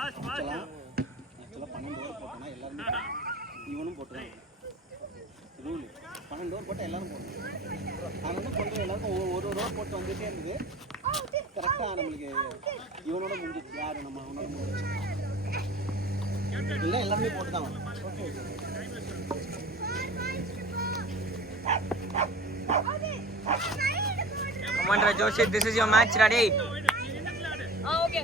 ஆக்சுவலாக 12 ஓவர் போட்டோன்னா எல்லாருமே இவனும் போட்டுருவாங்க. ரூல் 12 ஓவர் போட்டால் எல்லாரும் போடணும். நாங்கள் வந்து பண்ணுற எல்லாருக்கும் ஒரு ஓவர் போட்டு வந்துகிட்டே இருந்தது. கரெக்டாக நம்மளுக்கு இவனோட முடிஞ்சிச்சு. யார் நம்ம அவனோட முடிஞ்சு இல்லை, எல்லாருமே போட்டு தான் வரும். Come on, Joshit, this is your match, ready? Okay.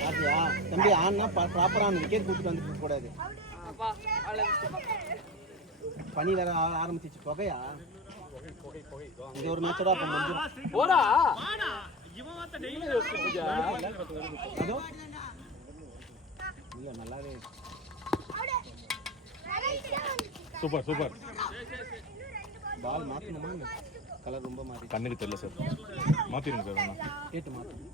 பாத்தியா தம்பி, ஆனா ப்ராப்பரான விக்கெட் கொடுத்துட்டு வந்துட்டு கூடாது. பனி வேற ஆரம்பிச்சிச்சு. புகையா இது ஒரு மேட்சோட அப்ப முடிஞ்சு போடா. அதோ இல்ல நல்லாவே. Super super. பால் மாத்தணுமா? கலர் ரொம்ப மாறி கண்ணுக்கு தெரியல சார். மாத்திருங்க சார். வேணா கேட்டு மாத்தணும்.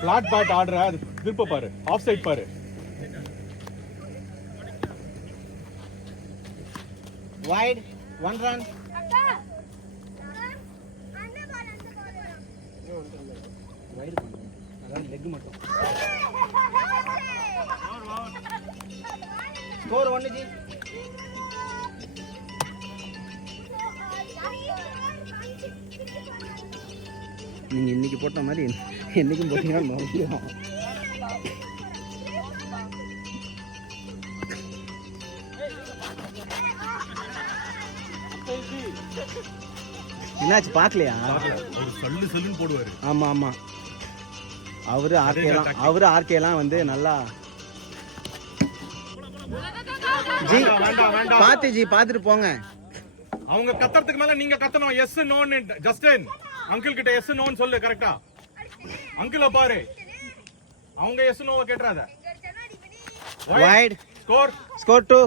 ஃபிளாட் பேட் ஆடுற அது திருப்ப பாரு. ஆஃப் சைட் பாரு. Wide 1 run. வைட் அதான் லெக் மட்டும். ஸ்கோர் 1 ஜி. நீங்க இன்னைக்கு போட்ட மாதிரி என்னைக்கும் போட்டீங்கன்னா நோக்கிடும். என்னாச்சு பாக்கலையா? ஒரு சல்லு சல்லுன்னு போடுவாரு. ஆமா ஆமா, அவரு ஆர்கேலாம் வந்து நல்லா ஜி பாத்து ஜி பாத்துட்டு போங்க. அவங்க கத்துறதுக்கு மேல நீங்க கத்தணும். எஸ் நோன்னு. ஜஸ்டின் அங்கிள் கிட்ட எஸ் நோன்னு சொல்லு. கரெக்டா அங்கிள பாரு. அவங்க எஸ் நோவ கேட்றாத. White score 2.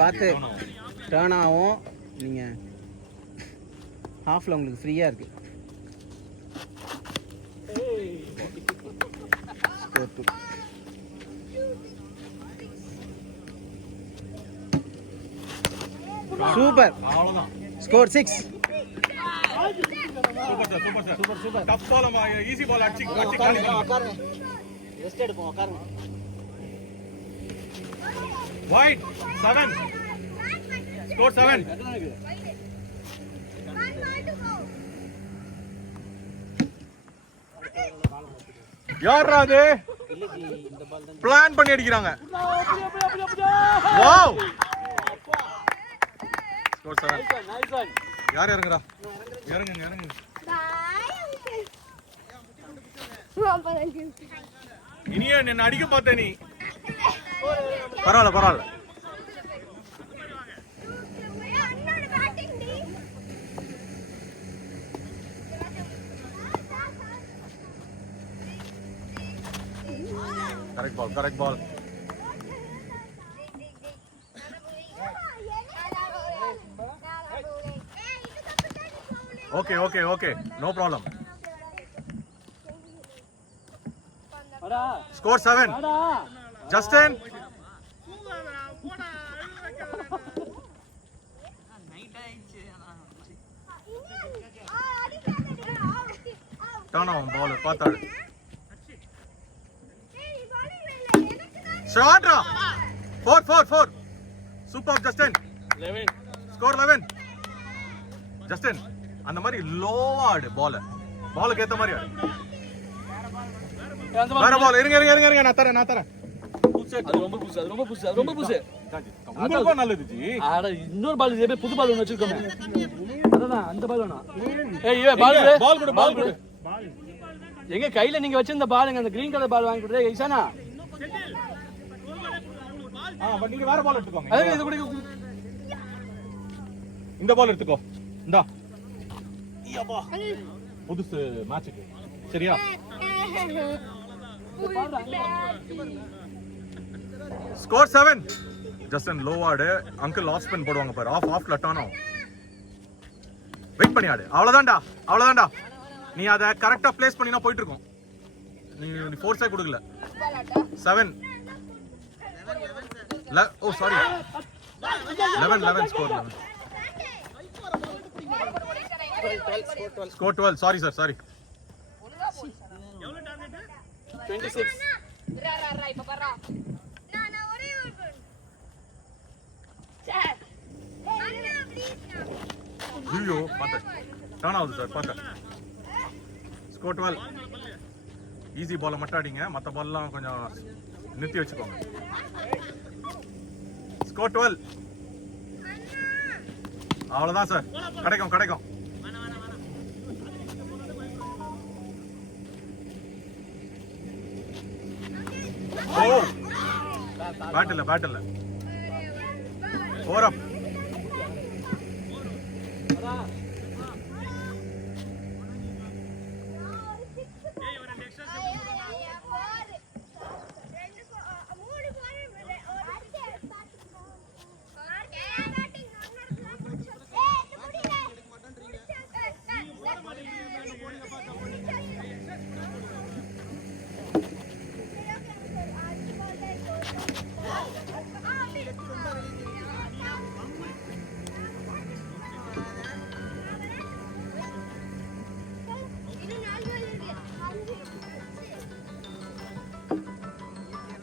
பார்த்து டர்ன் ஆகும். நீங்க ஹாஃப்ல உங்களுக்கு ஃப்ரீயா இருக்கு. ஸ்கோர் 2. சூப்பர். அவ்வளவுதான். Score 6. Super sir. Super sir. Super. Tough ball easy ball அடிச்சு காலி பண்ணுங்க. உட்காருங்க. ரெஸ்ட் எடுப்போம். உட்காருங்க. வைட் 7. ஸ்கோர் 7. யாரா அது? பிளான் பண்ணி அடிக்கிறாங்க. வாவ். ஸ்கோர் 7. யார் இறங்குறா? இறங்குங்க. இனியே என்ன அடிக்க பார்த்த நீ. பரவாயில்ல. Correct ball. Okay. No problem. Score 7. Justin turn ஆகும். பால் பார்த்தாடு. ஷாட்ரா 4. சூப்பர் ஜஸ்டின். 11. ஸ்கோர் 11. ஜஸ்டின் அந்த மாதிரி லோவா ஆடு. பாலுக்கு ஏத்த மாதிரி ஆடு. வேற பால். இருங்க நான் தரேன். அது ரொம்ப புதுசு. உங்களுக்கு நல்லது ஜி. அட இன்னொரு பால் இதே புது பால் ஒன்னு வச்சிருக்கோமே. அதான் அந்த பால் வேணா. ஏய் இவே பால் கொடு. எங்க கையில நீங்க வச்சிருந்த பாலுங்க அந்த கிரீன் கலர் பால் வாங்கி கொடுத்தே ஈசானா. பட் நீங்க வேற பால் எடுத்துக்கோங்க. அது இது கூட இந்த பால் எடுத்துக்கோ. இந்தா. புதுசு மேட்சுக்கு. சரியா? ஸ்கோர் 7. ஜஸ்டின் லோ ஆடு. அங்கிள் ஆஃப் ஸ்பின் போடுவாங்க பாரு. ஆஃப்ல டர்ன் ஆகும். வெயிட் பண்ணி ஆடு. அவ்வளவுதான்டா. நீ அதை கரெக்டா பிளேஸ் பண்ணினா போயிட்டு இருக்கும். நீ ஃபோர்ஸே கொடுக்கல 7 ஓ sorry 11 score 11 score 12 sorry sir sorry 26 இப்ப பாரு நான் ஒரே ஒரு சார் அண்ணா ப்ளீஸ் ஐயோ பாத்து டர்ன் ஆகுது சார் பாத்து ஸ்கோர் 12 ஈஸி பாலை மட்டும் அடிங்க மற்ற பால்லாம் கொஞ்சம் நிறுத்தி வச்சுக்கோங்க ஸ்கோர் 12 அவ்வளோதான் சார் கிடைக்கும் ஓ பேட் இல்ல ஓவர் அப்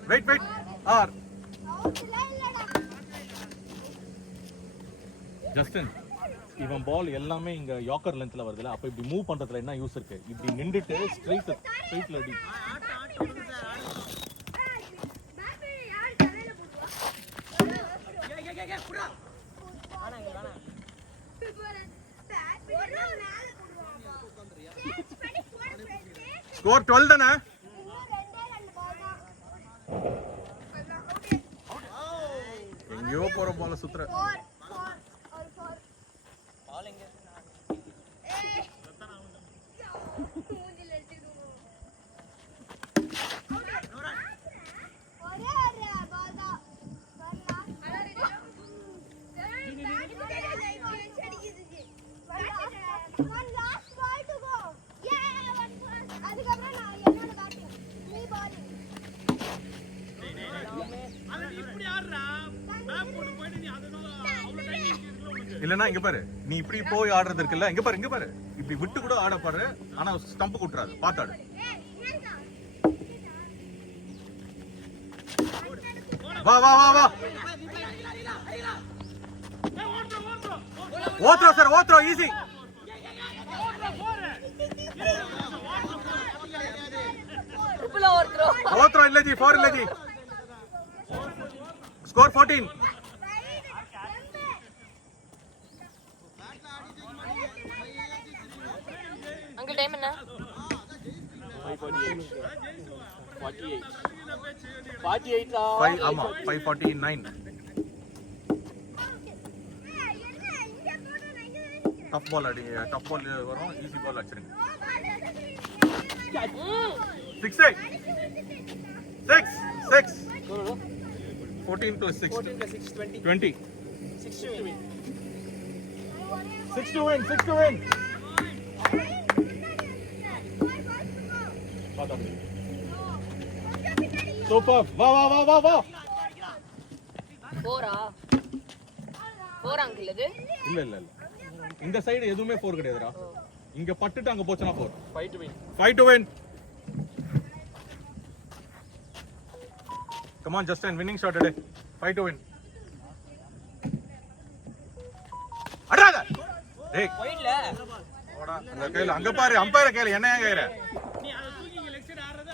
வெயிட் ஆர் ஜஸ்டின் இவன் பால் எல்லாமே இங்க யாக்கர் லென்த்ல வருதுல அப்ப இப்படி மூவ் பண்றதுல என்ன யூஸ் இருக்கு இப்படி நின்னுட்டு ஸ்ட்ரைட்ல அடி ஸ்கோர் 12 தானே எங்கயோ போற பால சுத்துற இல்லனா இங்க பாரு நீ இப்படி போய் ஆடுறது இருக்குல்ல இங்க பாரு இப்படி விட்டு கூட ஆட பாரு ஆனா ஸ்டம்ப் குட்றாது பாத்தாடு வா ஓத்ரோ சார் ஓத்ரோ ஈஸி ஓத்ரோ இல்ல ஜி 4 இல்ல ஜி ஸ்கோர் 14 அங்கிள் டைம் என்ன 48 ஆமா 5:49 டஃப் பால் வரும் easy ball அடிச்சிருங்க 6 14 plus 6 20 6 to win Super. வா போரா அங்கிள் இது இல்ல இந்த சைடு எதுவுமே 4 கிடையாதுடா இங்க பட்டுட்டு அங்க போச்சுனா 4 5 to win Come on Justin winning shot today 5 to win அடடா டேய் போயிடல ஓடா அங்க கையில அங்க பாரு அம்பையர் கையில என்ன கையில நீ அத தூக்கி இங்க லெஃப்ட் சைடு ஆறத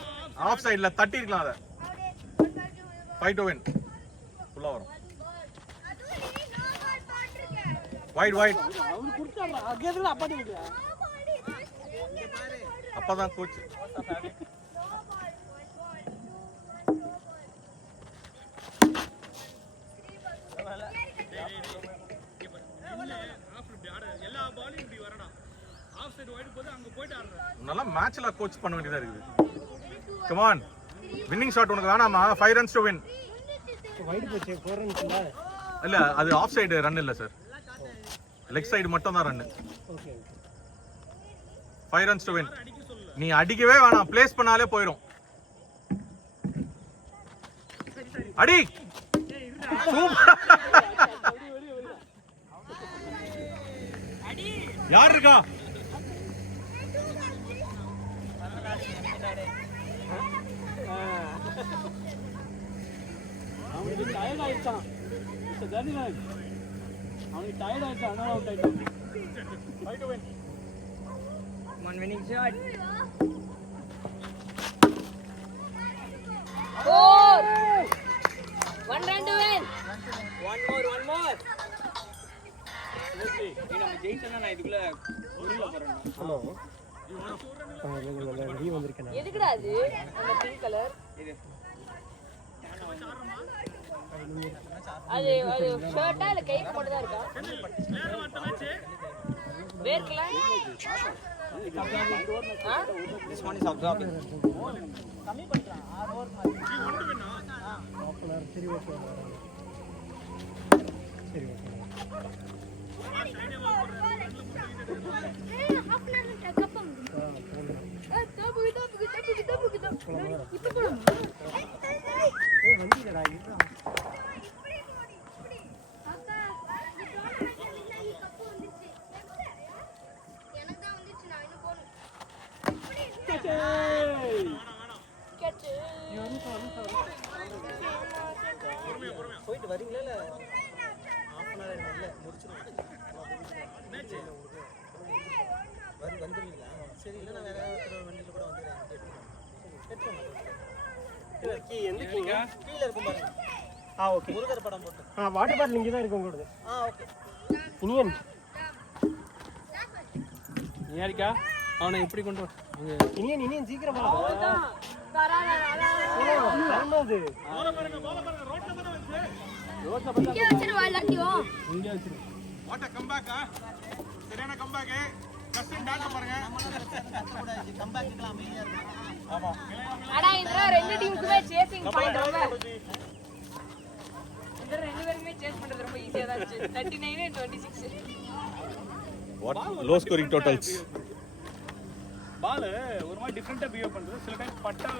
ஆஃப் சைடுல தட்டி இருக்கலாம் அத 5 to win full over wide அவரு குடுத்தாரா அங்கேதுல அப்பாடி விடுறா அப்பதான் கோச் எல்லா பாலும் இப்படி வரணும் ஆஃப் சைடு வைட் போது அங்க போய்ட்டு ஆடுற நல்லா மேட்ச்ல கோச் பண்ண வேண்டியதா இருக்குது கம் ஆன் வின்னிங் ஷாட் உனக்கு வேணாமா 5 runs to win வைட் போச்சு 4 runs இல்ல அது ஆஃப் சைடு ரன் இல்ல சார் லெக் சைடு மட்டும் தான் run okay 5 runs to win நீ அடிக்கவே வேணாம் ப்ளேஸ் பண்ணாலே போயிடும் அடி யார் இருக்கா? அவனுக்கு டயர்ட் ஆயிடுச்சான். அவனுக்கு டயர்ட் ஆயிடுச்சான், அதனால அவுட் ஆயிட்டான். Come on, winning shot. 4. 1 run to win. One more. ஏய், நம்ம ஜெயிச்சோம்னா நான் இதுக்குள்ள உள்ள போறேன். எதுக்குடா அது அந்த பிங்க் கலர்? இது அது ஷர்ட்டா இல்ல கை மட்டும் தான் இருக்கா? வேர்க்கல? this one is absorbing. போயிட்டு வரீங்களா இல்ல half an hour இல்ல முடிச்சிருவோம். வந்துருவீங்களா? சரி இல்ல நான் வேற ஒரு வண்டியில கூட வந்துறேன். எந்த கீங்க கீழ இருக்கும் பாருங்க. ஓகே. முருகர் படம் போட்டு. வாட்டர் பாட்டில் இங்க தான் இருக்கு உங்களோடது. ஓகே. இனியன் யாரிக்கா அவனை எப்படி கொண்டு வா? இனியன் சீக்கிரம் வா. அது இங்க வச்சிருவா எல்லாத்தையும். இங்க வச்சிரு. What a comeback. சரியான comeback. ஜஸ்டின் டான்ஸ் பாருங்க. கம்பேக்லாம் அமைதியா இருக்கு. ஆமா. அடா இந்த ரெண்டு டீமுக்குமே சேசிங் பாயிண்ட் ரொம்ப. இந்த ரெண்டு பேருமே சேஸ் பண்றது ரொம்ப ஈஸியா தான் இருந்துச்சு. 39 and 26. What low scoring totals. பால் ஒரு மாதிரி டிஃப்ரெண்டா பிஹேவ் பண்றது. சில டைம் பட்டா